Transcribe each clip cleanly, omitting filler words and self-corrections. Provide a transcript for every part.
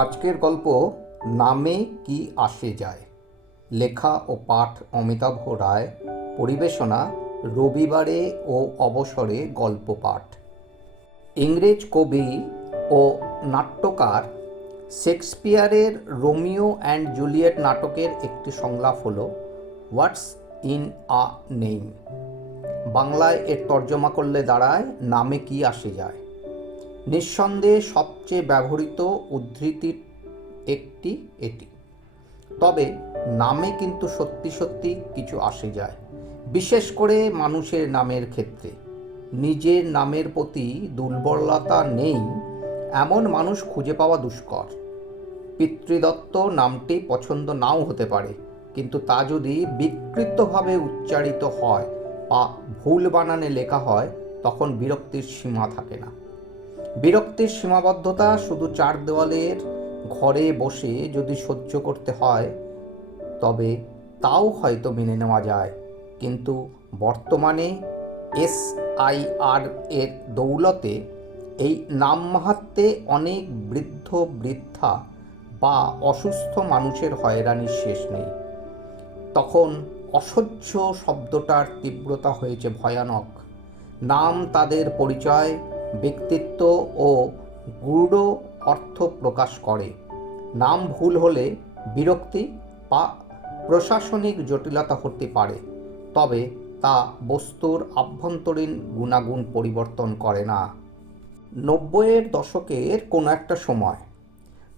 আজকের গল্প নামে কি আসে যায়। লেখা ও পাঠ অমিতাভ রায়। পরিবেশনা রবিবারে ও অবসরে গল্প পাঠ। ইংরেজ কবি ও নাট্যকার শেক্সপিয়ারের রোমিও অ্যান্ড জুলিয়েট নাটকের একটি সংলাপ হল হোয়াটস ইন আ নেম। বাংলায় এর তর্জমা করলে দাঁড়ায় নামে কি আসে যায়। নিঃসন্দেহে সবচেয়ে ব্যবহৃত উদ্ধৃতির একটি এটি। তবে নামে কিন্তু সত্যি সত্যি কিছু আসে যায়, বিশেষ করে মানুষের নামের ক্ষেত্রে। নিজের নামের প্রতি দুর্বলতা নেই এমন মানুষ খুঁজে পাওয়া দুষ্কর। পিতৃদত্ত নামটি পছন্দ নাও হতে পারে, কিন্তু তা যদি বিকৃতভাবে উচ্চারিত হয় বা ভুল বানানে লেখা হয়, তখন বিরক্তির সীমা থাকে না। বিরক্তির সীমাবদ্ধতা শুধু চার দেওয়ালের ঘরে বসে যদি সহ্য করতে হয়, তবে তাও হয়তো মেনে নেওয়া যায়। কিন্তু বর্তমানে SIR এর দৌলতে এই নাম মাহাত্ম্যে অনেক বৃদ্ধ বৃদ্ধা বা অসুস্থ মানুষের হয়রানির শেষ নেই। তখন অসহ্য শব্দটার তীব্রতা হয়েছে ভয়ানক। নাম তাদের পরিচয়, ব্যক্তিত্ব ও গূঢ় অর্থ প্রকাশ করে। নাম ভুল হলে বিরক্তি বা প্রশাসনিক জটিলতা হতে পারে, তবে তা বস্তুর আভ্যন্তরীণ গুণাগুণ পরিবর্তন করে না। 90-এর দশকের কোনো একটা সময়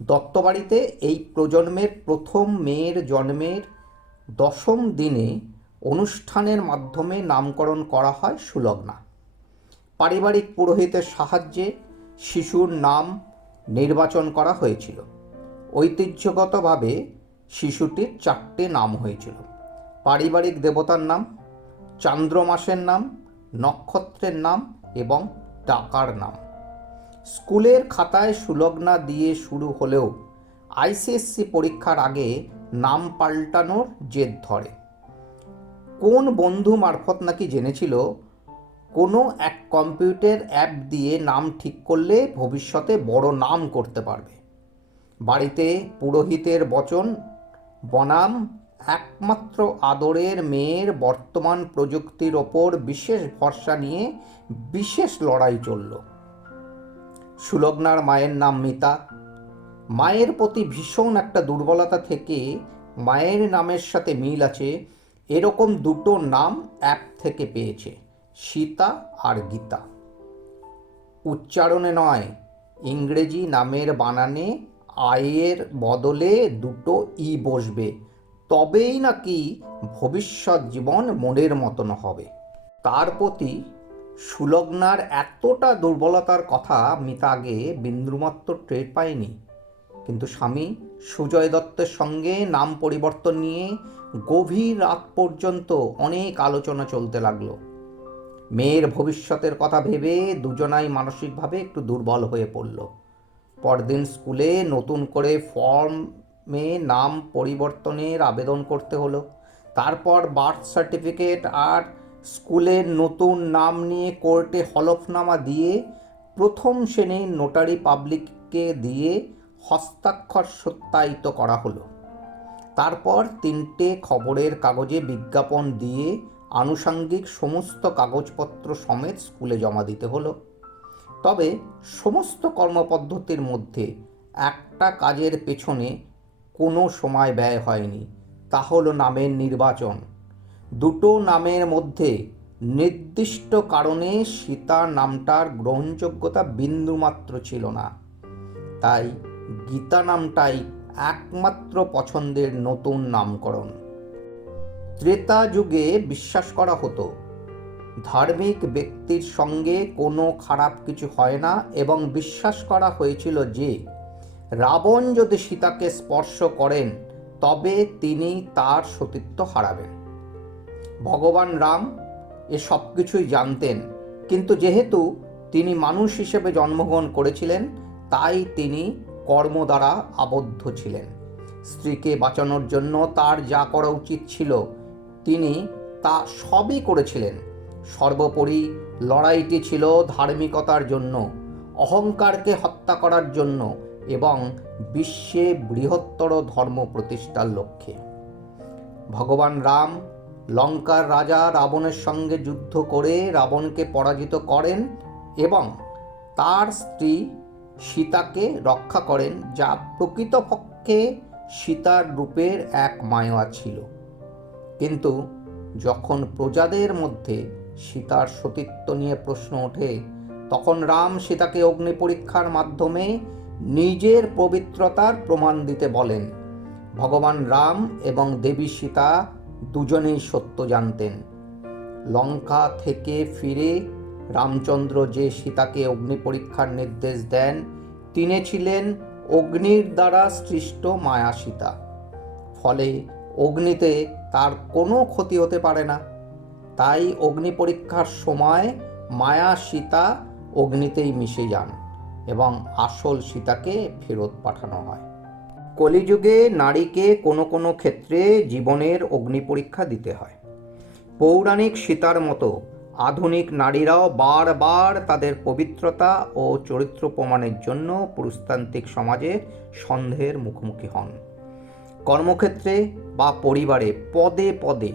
দত্তবাড়িতে এই প্রজন্মের প্রথম মেয়ের জন্মের 10ম দিনে অনুষ্ঠানের মাধ্যমে নামকরণ করা হয় সুলগ্না। পারিবারিক পুরোহিতের সাহায্যে শিশুর নাম নির্বাচন করা হয়েছিল। ঐতিহ্যগতভাবে শিশুটির 4টে নাম হয়েছিল: পারিবারিক দেবতার নাম, চান্দ্রমাসের নাম, নক্ষত্রের নাম এবং টাকার নাম। স্কুলের খাতায় সুলগ্না দিয়ে শুরু হলেও ICSE পরীক্ষার আগে নাম পাল্টানোর জেদ ধরে। কোন বন্ধু মারফত নাকি জেনেছিল কোনো এক কম্পিউটার অ্যাপ দিয়ে নাম ঠিক করলে ভবিষ্যতে বড় নাম করতে পারবে। বাড়িতে পুরোহিতের বচন বনাম একমাত্র আদরের মেয়ের বর্তমান প্রযুক্তির ওপর বিশেষ ভরসা নিয়ে বিশেষ লড়াই চলল। সুলগ্নার মায়ের নাম মিতা। মায়ের প্রতি ভীষণ একটা দুর্বলতা থেকে মায়ের নামের সাথে মিল আছে এরকম দুটো নাম অ্যাপ থেকে পেয়েছে, সীতা আর গীতা। উচ্চারণে নয়, ইংরেজি নামের বানানে আয়ের বদলে দুটো ই বসবে, তবেই নাকি ভবিষ্যৎ জীবন মনের মতন হবে। তার প্রতি সুলগ্নার এতটা দুর্বলতার কথা মিতা আগে বিন্দুমাত্র টের পায়নি। কিন্তু স্বামী সুজয় দত্তের সঙ্গে নাম পরিবর্তন নিয়ে গভীর রাত পর্যন্ত অনেক আলোচনা চলতে লাগলো। মেয়ের ভবিষ্যতের কথা ভেবে দুজনাই মানসিকভাবে একটু দুর্বল হয়ে পড়ল। পরদিন স্কুলে নতুন করে ফর্মে নাম পরিবর্তনের আবেদন করতে হলো। তারপর বার্থ সার্টিফিকেট আর স্কুলের নতুন নাম নিয়ে কোর্টে হলফনামা দিয়ে প্রথম শ্রেণীর নোটারি পাবলিককে দিয়ে হস্তাক্ষর সত্যায়িত করা হলো। তারপর 3টে খবরের কাগজে বিজ্ঞাপন দিয়ে আনুষঙ্গিক সমস্ত কাগজপত্র সমেত স্কুলে জমা দিতে হলো। তবে সমস্ত কর্মপদ্ধতির মধ্যে একটা কাজের পেছনে কোনো সময় ব্যয় হয়নি, তা হলো নামের নির্বাচন। দুটো নামের মধ্যে নির্দিষ্ট কারণে সীতা নামটার গ্রহণযোগ্যতা বিন্দুমাত্র ছিল না। তাই গীতা নামটাই একমাত্র পছন্দের নতুন নামকরণ। ত্রেতা যুগে বিশ্বাস করা হতো ধার্মিক ব্যক্তির সঙ্গে কোনো খারাপ কিছু হয় না, এবং বিশ্বাস করা হয়েছিল যে রাবণ যদি সীতাকে স্পর্শ করেন তবে তিনি তার সতীত্ব হারাবেন। ভগবান রাম এ সব কিছুই জানতেন, কিন্তু যেহেতু তিনি মানুষ হিসেবে জন্মগ্রহণ করেছিলেন, তাই তিনি কর্ম দ্বারা আবদ্ধ ছিলেন। স্ত্রীকে বাঁচানোর জন্য তার যা করা উচিত ছিল তিনি তা সবই করেছিলেন। সর্বোপরি লড়াইটি ছিল ধার্মিকতার জন্য, অহংকারকে হত্যা করার জন্য এবং বিশ্বে বৃহত্তর ধর্ম প্রতিষ্ঠার লক্ষ্যে। ভগবান রাম লঙ্কার রাজা রাবণের সঙ্গে যুদ্ধ করে রাবণকে পরাজিত করেন এবং তার স্ত্রী সীতাকে রক্ষা করেন, যা প্রকৃতপক্ষে সীতার রূপের এক মায়া ছিল। কিন্তু যখন প্রজাদের মধ্যে সীতার সতীত্ব নিয়ে প্রশ্ন ওঠে, তখন রাম সীতাকে অগ্নি পরীক্ষার মাধ্যমে নিজের পবিত্রতার প্রমাণ দিতে বলেন। ভগবান রাম এবং দেবী সীতা দুজনেই সত্য জানতেন। লঙ্কা থেকে ফিরে রামচন্দ্র যে সীতাকে অগ্নি পরীক্ষার নির্দেশ দেন, তিনি ছিলেন অগ্নির দ্বারা সৃষ্ট মায়া সীতা। ফলে অগ্নিতে তার কোনো ক্ষতি হতে পারে না। তাই অগ্নি পরীক্ষার সময় মায়া সীতা অগ্নিতেই মিশে যান এবং আসল সীতাকে ফেরত পাঠানো হয়। কলিযুগে নারীকে কোনো কোনো ক্ষেত্রে জীবনের অগ্নি পরীক্ষা দিতে হয়। পৌরাণিক সীতার মতো আধুনিক নারীরাও বারবার তাদের পবিত্রতা ও চরিত্র প্রমাণের জন্য পুরুষতান্ত্রিক সমাজের সন্দেহের মুখোমুখি হন। কর্মক্ষেত্রে বা পরিবারে পদে পদে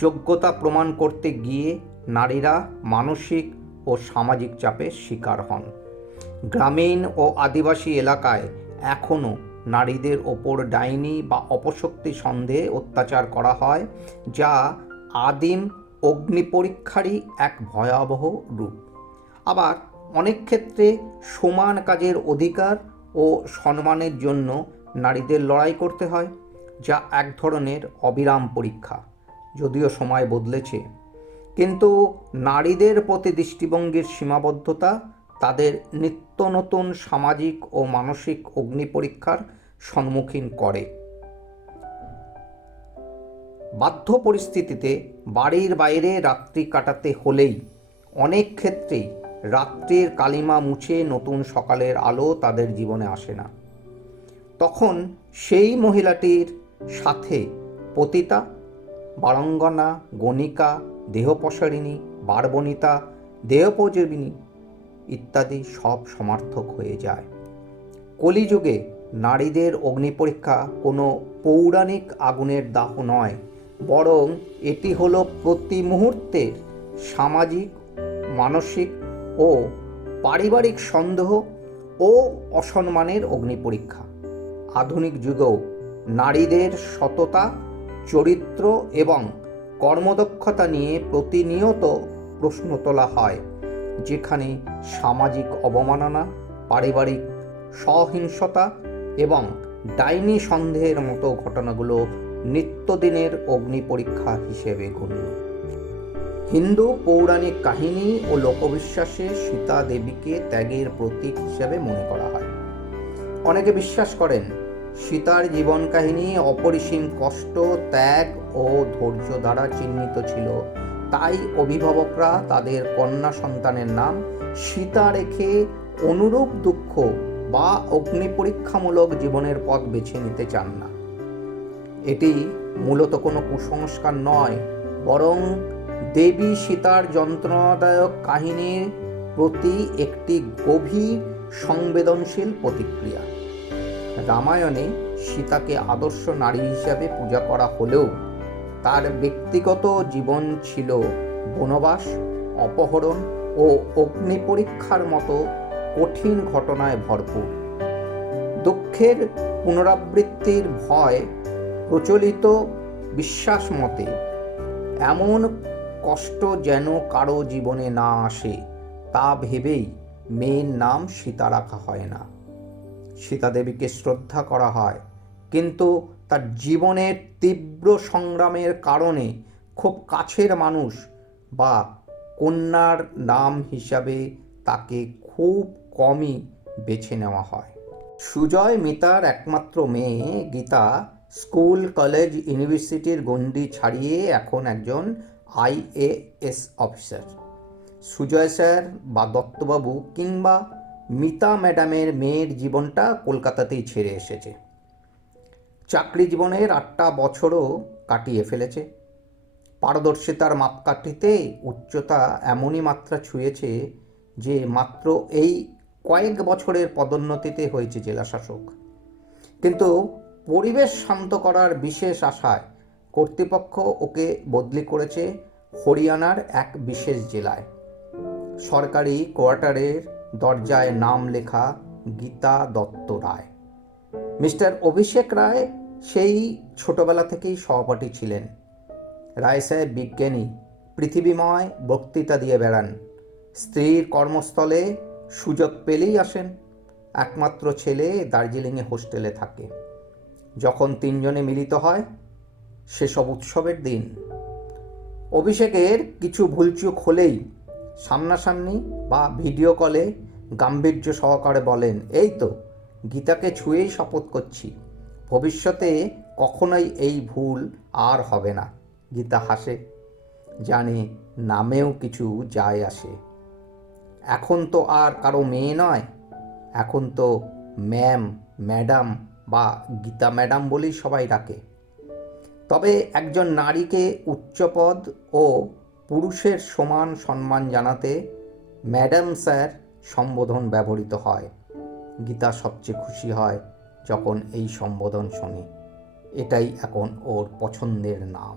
যোগ্যতা প্রমাণ করতে গিয়ে নারীরা মানসিক ও সামাজিক চাপের শিকার হন। গ্রামীণ ও আদিবাসী এলাকায় এখনও নারীদের ওপর ডাইনি বা অপশক্তি সন্দেহে অত্যাচার করা হয়, যা আদিম অগ্নি পরীক্ষারই এক ভয়াবহ রূপ। আবার অনেক ক্ষেত্রে সমান কাজের অধিকার ও সম্মানের জন্য নারীদের লড়াই করতে হয়, যা এক ধরনের অবিরাম পরীক্ষা। যদিও সময় বদলেছে, কিন্তু নারীদের প্রতি দৃষ্টিভঙ্গির সীমাবদ্ধতা তাদের নিত্য নতুন সামাজিক ও মানসিক অগ্নি পরীক্ষার সম্মুখীন করে। বাধ্য পরিস্থিতিতে বাড়ির বাইরে রাত্রি কাটাতে হলেই অনেক ক্ষেত্রেই রাত্রির কালিমা মুছে নতুন সকালের আলো তাদের জীবনে আসে না। তখন সেই মহিলাটির সাথে পতিতা, বারঙ্গনা, গণিকা, দেহপসারিণী, বারবনিতা, দেহোপজীবিনী ইত্যাদি সব সমার্থক হয়ে যায়। কলিযুগে নারীদের অগ্নিপরীক্ষা কোনো পৌরাণিক আগুনের দাহ নয়, বরং এটি হলো প্রতি মুহূর্তের সামাজিক, মানসিক ও পারিবারিক সন্দেহ ও অসম্মানের অগ্নিপরীক্ষা। আধুনিক যুগেও নারীদের সততা, চরিত্র এবং কর্মদক্ষতা নিয়ে প্রতিনিয়ত প্রশ্ন তোলা হয়, যেখানে সামাজিক অবমাননা, পারিবারিক সহিংসতা এবং ডাইনি সন্দেহের মতো ঘটনাগুলো নিত্যদিনের অগ্নি পরীক্ষা হিসেবে গণ্য। হিন্দু পৌরাণিক কাহিনী ও লোকবিশ্বাসে সীতা দেবীকে ত্যাগের প্রতীক হিসেবে মনে করা হয়। অনেকে বিশ্বাস করেন সীতার জীবন কাহিনী অপরিসীম কষ্ট, ত্যাগ ও ধৈর্য দ্বারা চিহ্নিত ছিল। তাই অভিভাবকরা তাদের কন্যা সন্তানের নাম সীতা রেখে অনুরূপ দুঃখ বা অগ্নি পরীক্ষামূলক জীবনের পথ বেছে নিতে চান না। এটি মূলত কোনো কুসংস্কার নয়, বরং দেবী সীতার যন্ত্রণাদায়ক কাহিনীর প্রতি একটি গভীর সংবেদনশীল প্রতিক্রিয়া। রামায়ণে সীতাকে আদর্শ নারী হিসাবে পূজা করা হলেও তার ব্যক্তিগত জীবন ছিল বনবাস, অপহরণ ও অগ্নি পরীক্ষার মতো কঠিন ঘটনায় ভরপুর। দুঃখের পুনরাবৃত্তির ভয় প্রচলিত বিশ্বাস মতে এমন কষ্ট যেন কারো জীবনে না আসে, তা ভেবেই মেয়ের নাম সীতা রাখা হয় না। সীতা দেবীকে শ্রদ্ধা করা হয়, কিন্তু তার জীবনের তীব্র সংগ্রামের কারণে খুব কাছের মানুষ বা কন্যার নাম হিসাবে তাকে খুব কমই বেছে নেওয়া হয়। সুজয় মিতার একমাত্র মেয়ে গীতা স্কুল, কলেজ, ইউনিভার্সিটির গণ্ডি ছাড়িয়ে এখন একজন IAS অফিসার। সুজয় স্যার বা দত্তবাবু কিংবা মিতা ম্যাডামের মেয়ের জীবনটা কলকাতাতেই ছেড়ে এসেছে। চাকরি জীবনের 8টা বছরও কাটিয়ে ফেলেছে। পারদর্শিতার মাপকাঠিতে উচ্চতা এমনই মাত্রা ছুঁয়েছে যে মাত্র এই কয়েক বছরের পদোন্নতিতে হয়েছে জেলাশাসক। কিন্তু পরিবেশ শান্ত করার বিশেষ আশায় কর্তৃপক্ষ ওকে বদলি করেছে হরিয়ানার এক বিশেষ জেলায়। সরকারি কোয়ার্টারের দরজায় নাম লেখা গীতা দত্ত রায়। মিস্টার অভিষেক রায় সেই ছোটবেলা থেকেই সহপাঠী ছিলেন। রায় সাহেব বিজ্ঞানী, পৃথিবীময় বক্তৃতা দিয়ে বেড়ান, স্ত্রীর কর্মস্থলে সুযোগ পেলেই আসেন। একমাত্র ছেলে দার্জিলিংয়ে হোস্টেলে থাকে। যখন তিনজনে মিলিত হয় সেসব উৎসবের দিন, অভিষেকের কিছু ভুলচুক হলেই সামনাসামনি বা ভিডিও কলে গাম্ভীর্য সহকারে বলেন, এই তো গীতাকে ছুঁয়েই শপথ করছি, ভবিষ্যতে কখনোই এই ভুল আর হবে না। গীতা হাসে, জানে নামেও কিছু যায় আসে। এখন তো আর কারো মেয়ে নয়, এখন তো ম্যাম, ম্যাডাম বা গীতা ম্যাডাম বলেই সবাই ডাকে। তবে একজন নারীকে উচ্চপদ ও পুরুষের সমান সম্মান জানাতে ম্যাডাম স্যার সম্বোধন ব্যবহৃত হয়। গীতা সবচেয়ে খুশি হয় যখন এই সম্বোধন শোনে। এটাই এখন ওর পছন্দের নাম।